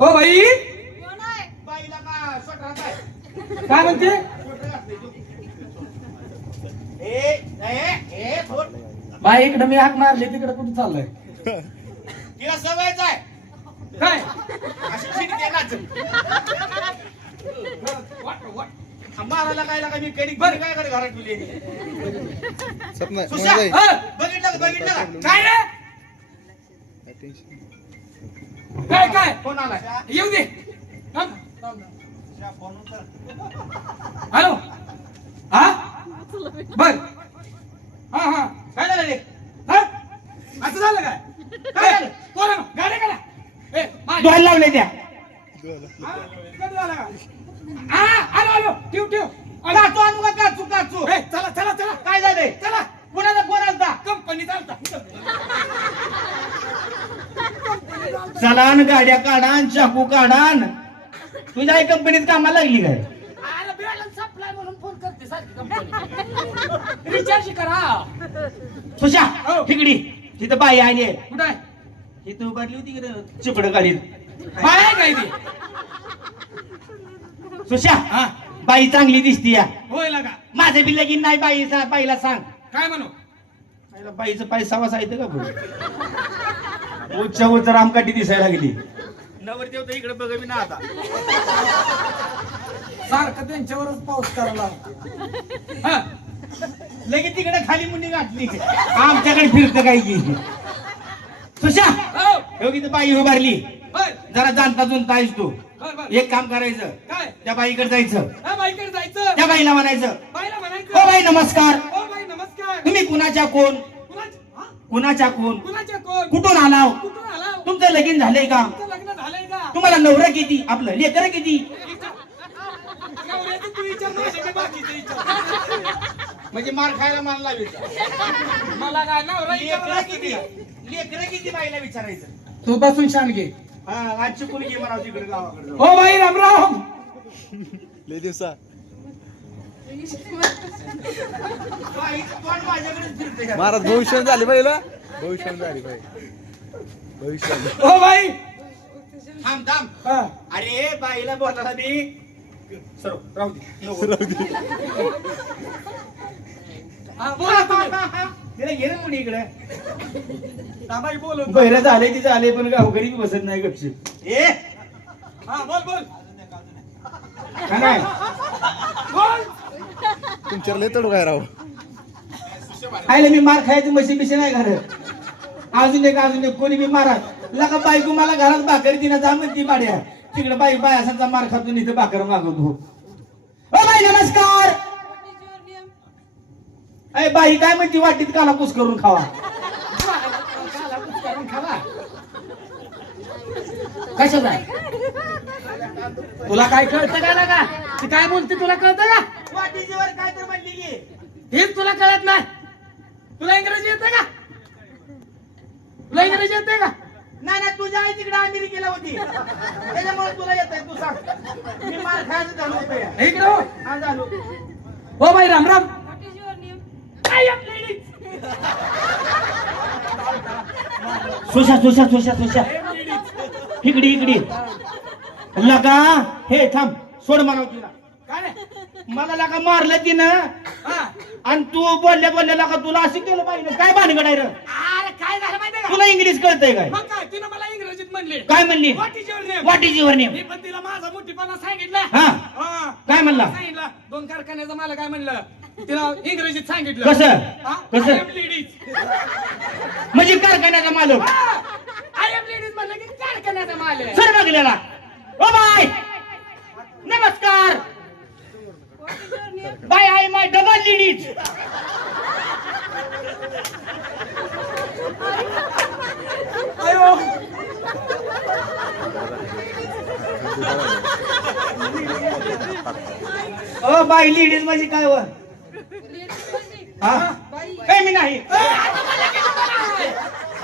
हो बाई. कोण आहे बाईला का स्वेटर आहे काय म्हणते बाई इकडे मी हाक मारली तिकडे कुठे चाललंय? तिला सवयच आहे. काय? मारायला काय लागा मी? कधी बरं. काय कडे घरात अ, बघितलं बघितलं काय रे? काय काय कोण आलाय येऊ दे थांब. हॅलो हा बर हा हा काय झालं रे हा? असं झालं काय काय झालं? कोण आहे? गाडी काढा. ए, लावले त्या हा? कधी झालं का? हा, आलो आलो ठेव ठेव आलो. काचू आणू का काचू काचू ए, चला चला चला काय झालंय चला कुणाचा फोन आलता कंपनी चालता चलान गाड्या काढान चाकू काढान. तुझ्या आई कंपनीत कामाला लागली काय? बॅलन्स सप्लाय म्हणून फोन करते सारखी कंपनी रिचार्ज करा. सुशा हो. तिकडी तिथं बाई आली आहे. कुठं आहे? तिथं उभारली होती की चिपड गाडीत बाय आहे काय ती सुशा हा. बाई चांगली दिसती या. होय लगा माझं बी लगीन नाही बाई बाईला सांग. काय म्हणू? बाईचं पैसा वासा येतं का उच्च उच्च रामकाठी दिसायला लागली. नवरदेव तर इकडे बघ मी ना आता. सारखं त्यांच्यावरच पाऊस करायला हा. लगेच तिकडे खाली मुंडी घातली. आमच्याकडे फिरतं काय की? सुशा हो. हो की बाई उभारली. बर जरा जाणता जुनता आहेस तू. बर बर एक काम करायचं. काय? त्या बाईकडे जायचं. हा बाईकडे जायचं. त्या बाईला म्हणायचं. बाईला हो म्हणायचं बाई नमस्कार. हो बाई नमस्कार. तुम्ही कुणाच्या कोण? कुणाच्या हा? कोण कुणाच्या कोण कुठून आलाव कुठून आला तुमचं लगीन झालंय का? तुमचं लग्न झालंय का? तुम्हाला नवरा किती? आपलं लेकर किती? नवऱ्याचं तू विचार माझ्या काय बाकीचं विचार म्हणजे मार खायला मला मला काय नवरा लेकर किती? किती लेकर किती बाईला विचारायचं? तू बसून शान घे. हा आज चुकून घे तिकडे गावाकडे. हो बाई राम राम. लय दिवसा बाईचं तोंड माझ्याकडेच फिरतंय का? महाराज भविष्य झाली पहिला भविष्य झाली पाहिजे. भविष्य हो बाई! थांब थांब. हा. अरे बाईला बोलायला मी सर राहू दे. हा, मुली इकडे. हा, बाई बोल पहिलं झाले ती झाले पण गावकरी बी बसत नाही गपचीप ए! हा बोल बोल. का नाही. बोल तुमच्या लय तडू काय राव? आयला मी मार खायची मशी बिशी नाही घर अजून एक अजून एक कोणी बी मारा. लका बायको मला घरात भाकर दिना जा म्हणती बाड्या. तिकडे बाई बायासांचा मार खातून इथं भाकर मागवतो हो. ओ बाई नमस्कार! अरे बाई काय म्हणती? वाटीत काला कुस करून खावा. कशाच आहे? तुला काय कळतं का लागा? ती काय बोलते तुला कळतं का? वाटीची वर काय तर म्हणली की. हेच तुला कळत नाही. तुला इंग्रजी येते का? तुला इंग्रजी येते का? नाही नाही तुझ्या आई तिकडे अमेरिकेला होती. त्याच्यामुळे तुला येत तू सांग. मी मार खायचं झालो होतो या. इकडे हो. हा झालो. हो बाई राम राम. सुशा सुशा सुशा सुशा. इकडे इकडे. लगा हे थांब. सोड मला तिला काय? मला लगा मारलं तिनं. हा. आणि तू बोलल्या बोलल्या लगा तुला असं केलं पाहिजे. काय भानगड आहे रे? अरे काय झालं माहितीये का? तुला इंग्लिश कळतंय काय? मग काय? तिनं मला इंग्रजीत म्हणले. काय म्हणली? वाट इज युअर नेम मी पण तिला माझा मोठीपणा सांगितला. हा. हा. काय म्हणला? सांगितलं दोन कारखान्याचं मला काय म्हणलं? तिला इंग्रजीत सांगितलं. कसं? कसं? Ladies. म्हणजे कारखान्याचा मालक. I am ladies म्हणलं की कारखान्याचा माल आहे. सर बघलेला ओ बाय! नमस्कार? बाय आय माय डबल लेडीज. ओ बाय लेडीज म्हणजे काय व Ladies? हा बाई. ए, मी नाही आता.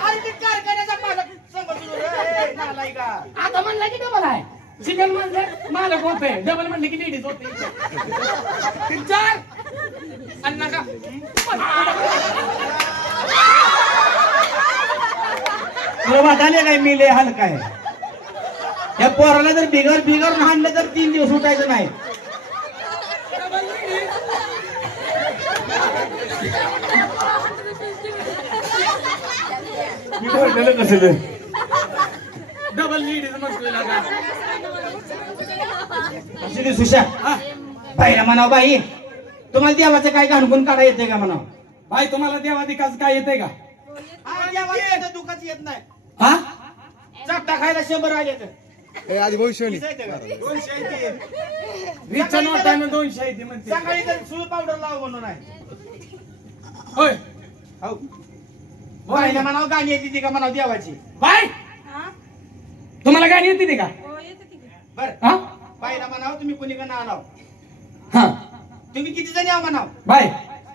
अरे मी कारखान्याचा मालक समजलो रे, नालायका. आता म्हणलं की डबल आहे सिंगल म्हणलं मालक होते डबल म्हणलं की लेडीज होते चार अण्णा का काय? मी लय हलका आहे. या पोराला जर बिगर बिगर हाणलं तर तीन दिवस उठायचं नाही? डबल लेडीज म्हणतोय लागा. असू सुशा. पहिला म्हणाव बाई तुम्हाला देवाचं काय घाणगुण काढा येते का म्हणाव? बाई तुम्हाला देवाधिकाच काय येतंय का? दुखाच येत नाही. हा? चापटा खायला शंभर आले आधी भविष्यवाणी दोनशे म्हणते. सकाळी तर सुळ पावडर लाव म्हणून आहे. होय. हो. बाईला म्हणाव गाणी येते ती का म्हणाव देवाची? बाय हा? तुम्हाला गाणी येते ते का? हो, येते ती की. बर. हा? बाईला म्हणाव तुम्ही कुणी का आलाव हा. तुम्ही किती जणी आहो? म्हणाव. बाय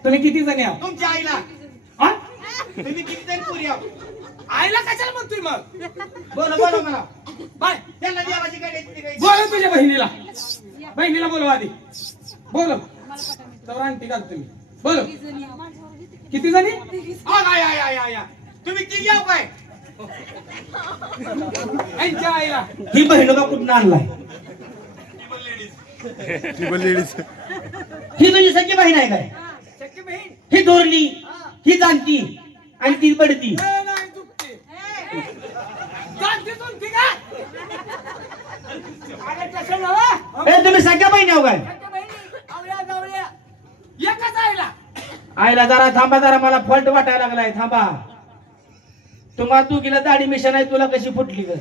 तुम्ही किती जणी आहात? तुमच्या आईला. हा? तुम्ही किती जणी पुरी आहो आईला कशाला म्हणतोय मग? बोला बोला म्हणाव बाय. त्यांना देवाची काय? बोला तुझ्या बहिणीला. बहिणीला बोलवा आधी. बोल. तर का तुम्ही? बोल. किती जणी? आ, आय, आय, आय, आय, आय. तुम्ही किती आहो काय? यांच्या आईला. ही बहीण का कुठून आणलाय. लेडीज ही तुझी सख्खी बहीण आहे काय? ही थोरली ही जाणती आणि ती नव्हा? ए तुम्ही सगळ्या बहिणी आहो काय? आईला. जरा थांबा जरा मला फॉल्ट वाटायला लागलाय थांबा. तुम्हाला तू गेला दाढी मिशन आहे तुला कशी फुटली ग?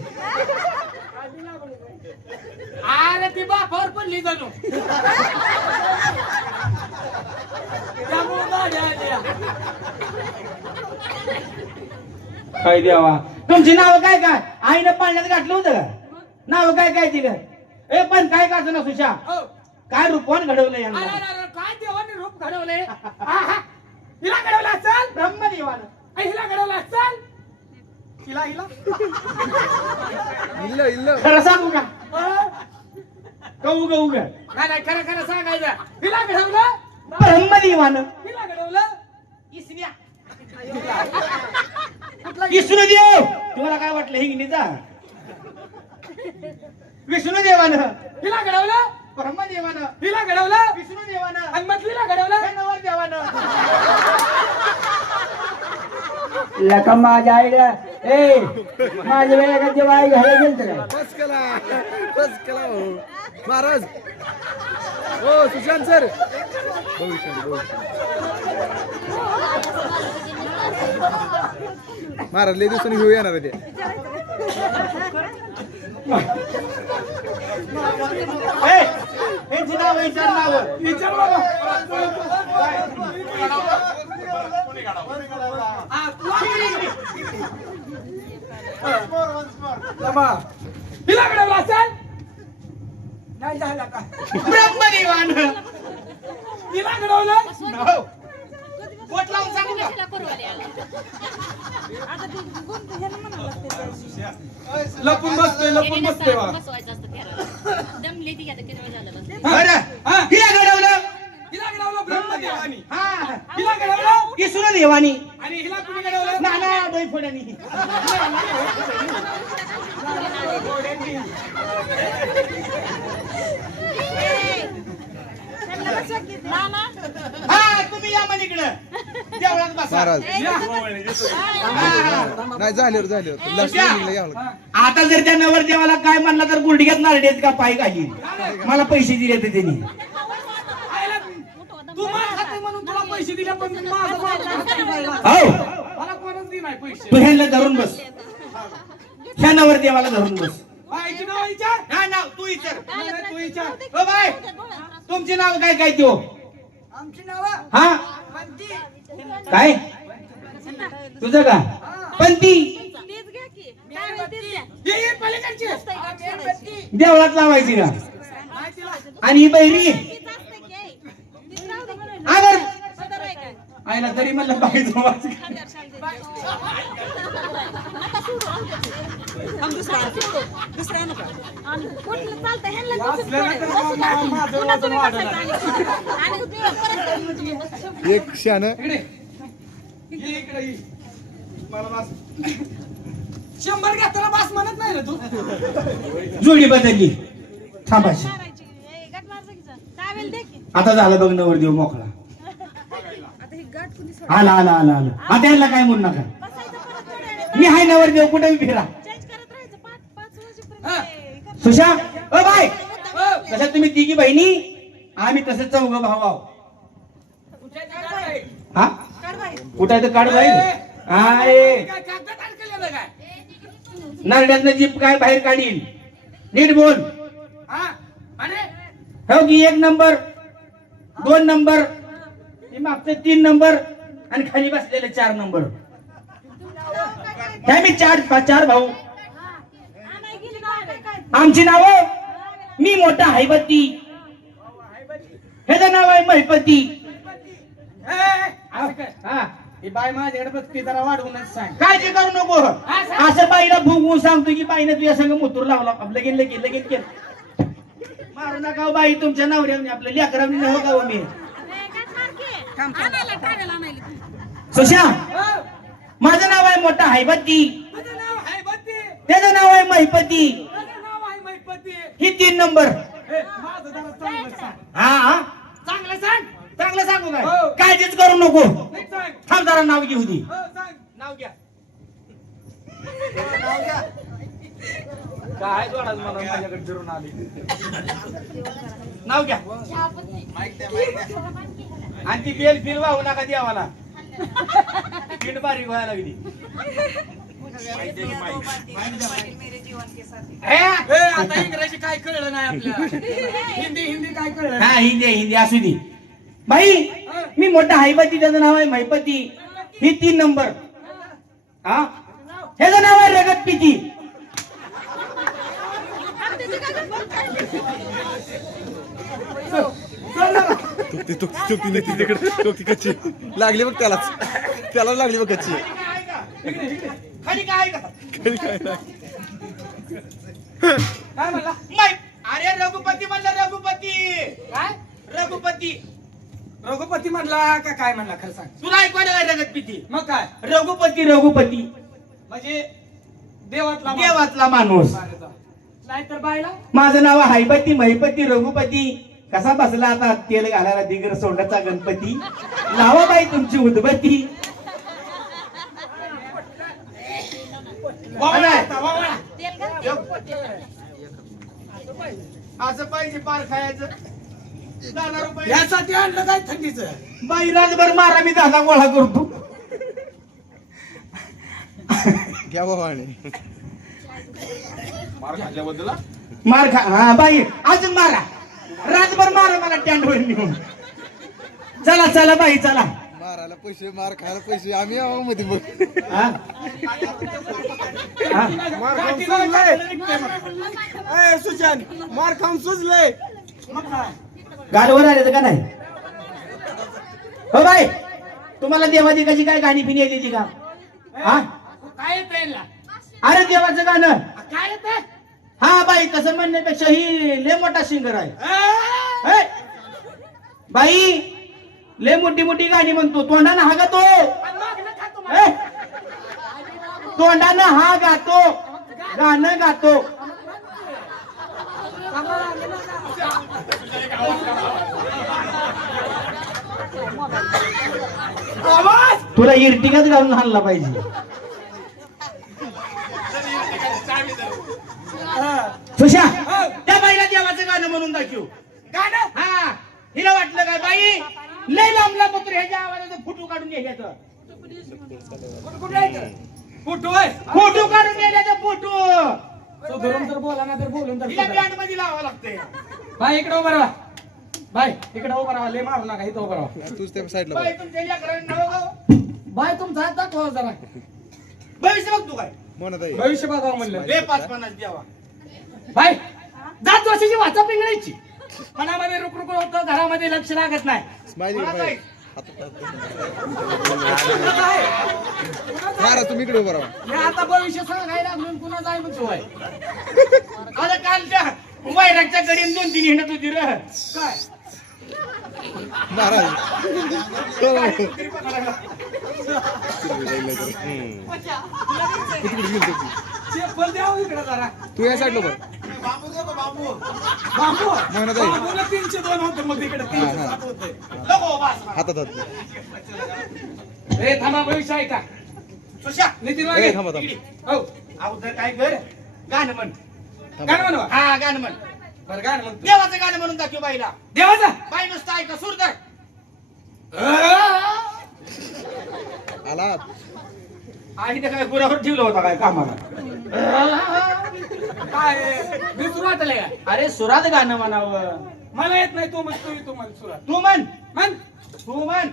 ती बापावर पडली जणू. त्यामुळे गाड्या आल्या. काय द्यावा तुमची नाव काय काय? आईनं पाण्यात घातलं होतं का? नाव काय काय तिला ए पण काय का ना सुशा. काय रूपवान घडवलं अरे, यांना अरे, अरे, काय देवाने रूप घडवले. हिला घडवलं असेल? ब्रह्मदेवानं. हिला घडवलं असेल? हिला हिला. इल्ल इल्ल खरं सांगू का? अं? कहू गहू ग नाही नाही खरं खरं सांगायचं. हिला घडवलं? ब्रह्मदेवानं हिला घडवलं? विष्णुदेव! तुम्हाला काय वाटलं हिंगणीचा? विष्णुदेवानं. हिला घडवलं? ब्रह्मदेवानं. हिला घडवलं? विष्णुदेवानं. आणि मग हिला घडवलं? देवानं लका माझ्या आईला. ए माझ्या वेळेला का जेव्हा आई घायला गेलं काय बस कला बस कला हो महाराज. हो सुशांत सर. महाराज लय दिवसांनी घेऊ येणार आहे ते. नाही झालं का? ब्रह्मदेवानं हिला घडवलं हो. लावून सांगू का? लपून बसतोय लपून बसतोय. दमली ती आता किती झालं बस. हा. घडवलं. हिला घडवलं ब्रह्मदेवानी. हा. हिला घडवलं? विष्णुदेवानी आणि हिला कुणी घडवलं नाना डोईफोड्यानी हा तुम्ही या मन इकडं देवळात बसा महाराज या. नाही झाल्यावर झाल्यावर. आता जर त्या नवर देवाला काय म्हणला तर गुंडघ्यात नारडेत का पाय घाली मला पैसे दिले त्यांनी. तू मार खाते म्हणून तुला पैसे दिले पण माझं माझं खाते नाही. हो. मला कोणच दे नाही पैसे. तू ह्यांना धरून बस. ह्या नवर देवाला धरून बस. बाईची नाव विचार. हा नाव तू विचार. नाही, नाही, तू विचार. ओ बाय. तुमचे नाव काय काय त्यो? आमची नाव? हा? काय? तुझं का? पण ती देवळात लावायची का तिला आणि ही आहे काय? आयला तरी म्हणलं परत एक शान इकडे ये इकडे ये. मला बास शंभर घेताना बास म्हणत नाही ना तू. जोडी बदलली. की आता झालं बघ नवरदेव मोकळा. आता ही गाठ कुणी सोड आला आला आला आला. आता याला काय म्हणू नका. मी हाय नवरदेव कुठे फिरा. चेंज करत राहायचं पाच पाच वाजेपर्यंत ए, कर. सुशा ओ बाय. तशा तुम्ही तिघी बहिणी? आम्ही तसं चौघ भाऊ आहो हा. कुठं आहे तर काढ बाई. आहे. नरड्यातनं जीप काय बाहेर काढील नीट बोल. हा की एक नंबर दोन नंबर मागचे तीन नंबर आणि खाली बसलेले चार नंबर. मी चार चार भाऊ? आमची नावं? मी मोठा हैबती ह्याचं नाव आहे महिपती हा. ही बाय माझ्याकडे बघते जरा वाढवूनच सांग. काळजी करू नको? असं बाईला फुगवून सांगतो की बाईने तुझ्या संग मुतूर लावला. लगेच लगेच लगेच केलं. मारू नका हो बाई तुमच्या नवऱ्याने आपल्या लेकरांनी नव का हो मी. सुशा हो, माझं नाव आहे मोठा हैबती त्याचं नाव आहे महिपती ही तीन नंबर. ए, माझं जरा चांगलं सांग. हा हा. चांगलं सांग. चांगलं सांगू काय? हो. काळजीच करू नको. सांग. थांब जरा नाव घेऊ दे. हो सांग. नाव घ्या. काय जोडाच मला माझ्याकडे फिरून आली? नाव घ्या. आणि ती बेल फिर वाहू नका देवाला. पीठ बारीक व्हायला लागली. ए, आता इंग्रजी काय कळलं नाही आपल्याला? हिंदी हिंदी काय कळलं? हा हिंदी आहे, हिंदी असू दे. बाई मी मोठा हायपती त्याचं नाव आहे महिपती ही तीन नंबर. हा? ह्याचं नाव आहे रगत पिती. कच्ची लागली बघ त्यालाच त्यालाच लागली बघ कच्ची खाली काय आहे का कधी काय म्हणला अरे रघुपती म्हणलं रघुपती. काय? रघुपती. रघुपती म्हणला का काय म्हणला खरं सांग. तुला ऐकवायला काय रगत पिती? मग काय? रघुपती रघुपती. म्हणजे देवातला माणूस. देवातला माणूस. बरं, जा. नाहीतर बायला? माझं नाव हैपती महिपती रघुपती. कसा बसला आता? तेल घालायला दिगर सोंडाचा गणपती. लावा बाई तुमची उदबत्ती. वावळा नाही. आता, वावळा. असं पाहिजे पार खायचं. यासाठी आणलं काय थंडीच? बाई रातभर मारा मी दादा गोळा करतो. घ्या बाबा आणि. मार खा हा बाई अजून मारा. रातभर मारा मला टँडवर निघून चला चला बाई चला. मारायला पैसे मार खायला पैसे. आम्ही आहो मध्ये बघ. हा? हा? मार खाऊन सुजलंय. सुशांत मार खाऊन सुजलंय. गाडवर आले का नाही? हो बाई तुम्हाला देवाची कशी काय गाणी पिणी येते का? हा? काय येत अरे देवाचं गाणं. काय येत? हा बाई तसं म्हणण्यापेक्षा ही लय मोठा सिंगर आहे? बाई लय मोठी मोठी गाणी म्हणतो. तोंडानं हा गातो? तोंडानं हा गातो. गाणं गातो. तुला इर्टिकाच घालून हाणला पाहिजे. सुशा त्या बाईला देवाचं गाणं म्हणून दाखवू. गाणं? हा हिला वाटलं काय बाई? लय लांबला पत्र ह्याच्या आवाजाचा फोटो काढून घ्यायचं कुठे आहे फोटो फोटो काढून घ्यायचा फोटो. तो धरून तर बोला ना तर बोलून तर हिला. बँडमध्ये लावावं लागतंय. बाय इकडे उभा राहा. बाय इकडे उभा राहा. लय मारू नका इथं उभा राहा. तूच त्या साईडला बाई बघ. तुमच्या लेकरांना नाव गाव. बाय तुमचा हात दाखवा जरा. भविष्य बघ तू काय. म्हणत आहे. भविष्य बघावं म्हणलं. लय पाच पन्नास द्यावा. बाय जात वर्षाची वाचा पिंगळायची मनामध्ये रुक रुक होतं घरामध्ये लक्ष लागत नाही. स्माइली? मारा तुम्ही इकडे उभं राहा. हे आता भविष्य सांगायला लागून पुन्हा जाय म्हणतो बाय आता कालच्या वैरागच्या कडीन दोन तीन हिंडत होती र. काय? चप्पल इकडे जरा तू या साईडला बघ. बाबू. मोहनदाई. बाबूला तीनशे दोन होते मग इकडे तीनशे सात होते. नको बस हातात हात. ए थांबा भविष्य ऐका. सुशा. नितीन वागे थांबा, थांबा. हो अगोदर काय कर गाणं म्हण. गाणं म्हण. हा गाणं म्हण. बरं गाणं म्हण देवाचं गाणं म्हणून दाखव बाईला. देवाचं? बाई नुसतं ऐका सुरदर आला. आणि ते काय गुरावर ठेवलं होता काय कामाला? काय? मी सुरुवात आले काय अरे सुरात गाणं म्हणावं. मला येत नाही तू म्हण तू तू म्हण सुरुवात तू म्हण. म्हण. तू म्हण.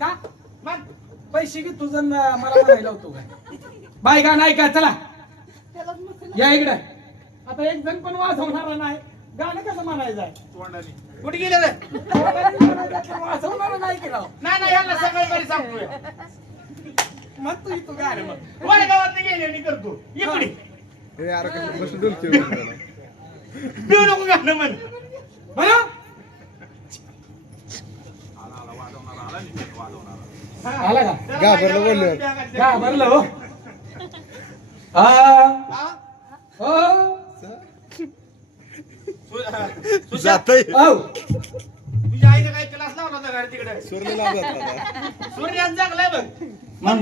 का? म्हण. पैसे घे तुझं मला म्हणायला होतो काय? बाय गाणं ऐका चला. या इकडे. आता एक जण पण वाजवणार नाही. गाणं कसं म्हणायचं आहे? कुठे गेले रे? वाजवणार नाही की राव? नाही नाही यांना सगळं तरी सांगतोय. मग तू तू गाणं मग. वडगावात गेले आणि करतो. इकडे. हे यार मस्त डुलकी देऊ नको गाणं म्हण. बरं? आला का? घाबरलं बोलल्यावर. हा. हो? जातय. हो तुझ्या आईने काय क्लास लावला होता गाडी तिकडे? सूर्य चांगलाय बघ.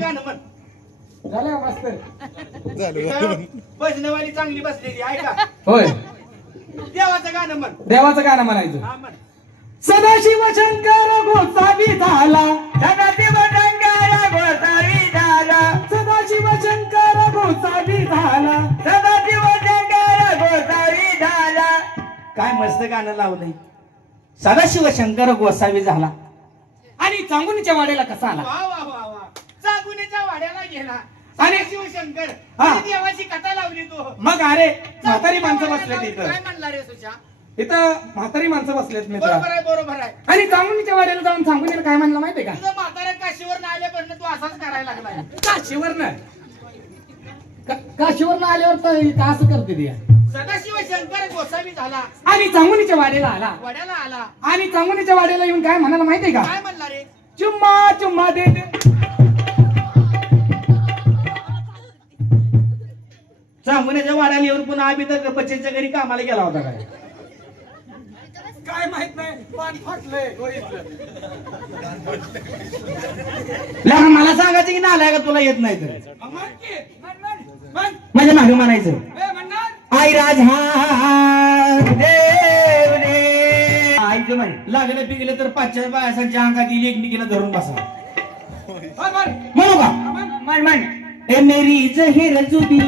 गाणं म्हण. झालं का मास्तर? झालं झालं. भजनवाली चांगली बसलेली ऐका. होय. देवाचं गाणं म्हण. देवाचं गाणं म्हणायचं. हा म्हण. सदाशिव शंकर गोसावी झाला. सदाशिव शंकर गोसावी झाला. सदाशिव शंकर गोसावी झाला. सदाशिव काय मस्त गाणं लावलंय. सदाशिव शंकर गोसावी झाला. आणि चांगुनीच्या वाड्याला कसा आला? वा वा वा वा. चांगुनीच्या वाड्याला गेला. आणि शिवशंकर हा. देवाची कथा लावली तू. मग अरे म्हातारी माणसं बसलेत इथं. काय म्हणला रे सुशा इथं म्हातारी माणसं बसलेत मित्र. बरोबर आहे बरोबर आहे. आणि चांगुनीच्या वाड्याला जाऊन सांगून काय म्हणलं माहितीये का? तुझं म्हातारा काशीवर आल्यापासून तू असाच करायला लागलाय. काशीवर काशीवर आल्यावर तर इथं असं करते ती. सदाशिव शंकर गोसावी झाला. आणि चांगुनीच्या वाड्याला आला. वड्याला आला. आणि चांगुनीच्या वाड्याला येऊन काय म्हणाला माहितीये का? काय म्हणला रे? चुम्मा चुम्मा दे दे. चांगुण्याच्या वाड्याला येऊन पुन्हा आम्ही तर बच्चेच्या घरी कामाला गेला होता काय? काय माहीत नाही. पान फाटलंय. मला सांगायचं की नालाय का तुला येत नाही तर. माझ्या मागे म्हणायचं. आई राज हा आईचं म्हण लागलं पिकलं तर पाचशे बायासांच्या अंगात येईल एकमेकीला धरून बसा. म्हणू का? मन मन. ए मेरी जहीर जुबी.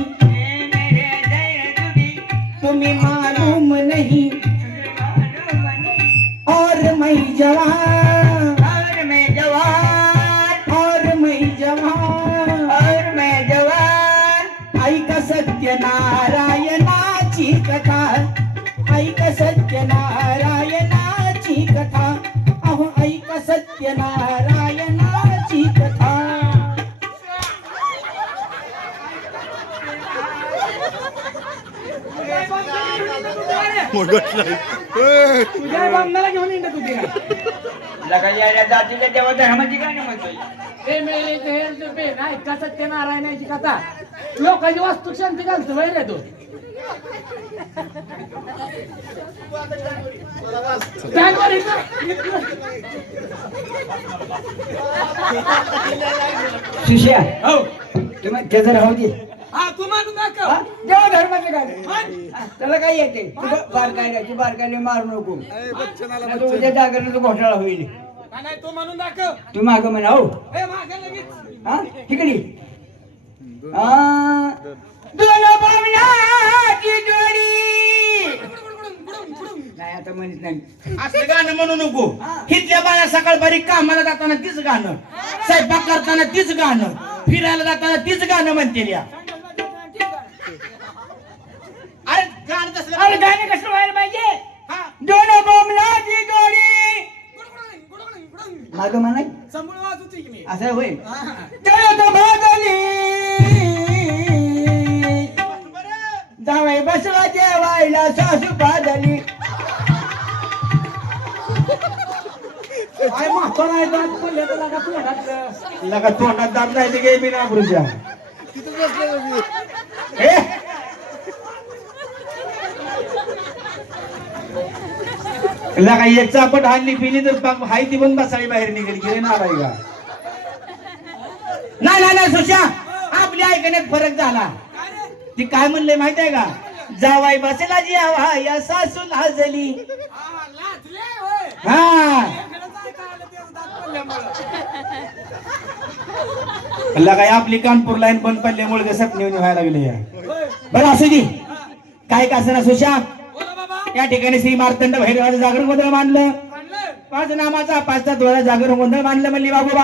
तुम्हें मालूम नहीं। और मैं जवान। तुझ्या घेऊन धर्माची काय म्हणतोय मेले ते हे. ते नाही का सत्यनारायणाची कथा लोकांची वास्तू शांती घालतो बाहेर इथं- शिष्या हो तुम्ही त्याचं राहू दे. हा तू मानून दाखव हा? देवा धर्माचं काय. हा, त्याला काय येते? तू नाही तू बारकायने मारू नको. नाही तर उद्या जागरण घोटाळा होईल. नाही तू म्हणून दाखव तू माग म्हणा हो. हे मागे लगेच. हा तिकडे. हा. दोन. बामणाची जोडी. नाही आता म्हणत नाही. असं गाणं म्हणू नको. हिथल्या बाया सकाळपारी कामाला जाताना तीच गाणं. स्वयंपाक करताना तीच गाणं. फिरायला जाताना तीच गाणं म्हणते या अरे गाणं तसलं अरे गाणे कसं व्हायला पाहिजे? हा. दोन बामणाची जोडी. माग म्हणाय. की मी. असं होय. हा. तळत भाजली बरं. जावई बसला जेवायला सासू काय म्हातारा आहे दात पडले तर लागा घातलं लगा तोंडात दाब नाही ते गे तिथं बसले हे लका एक चापट हाणली पिली तर हाय ती पण बसाळी बाहेर निघेल गेले ना आलाय का नाही नाही सुशा आपल्या ऐकण्यात फरक झाला. ती काय म्हणले माहीत आहे का? जावाई बसेला जी हवा या सासू लाजली हा, काय हा आपली कानपूर लाईन बंद पडल्यामुळे सपने व्हायला लागले बरं असू दे. काय का असं सुशा? या ठिकाणी श्री मार्तंड भैरवाचं जागरण गोंधळ म्हणलं पाच नामाचा पाच तत्वाचा जागरण गोंधळ मांडलं म्हणली बाबू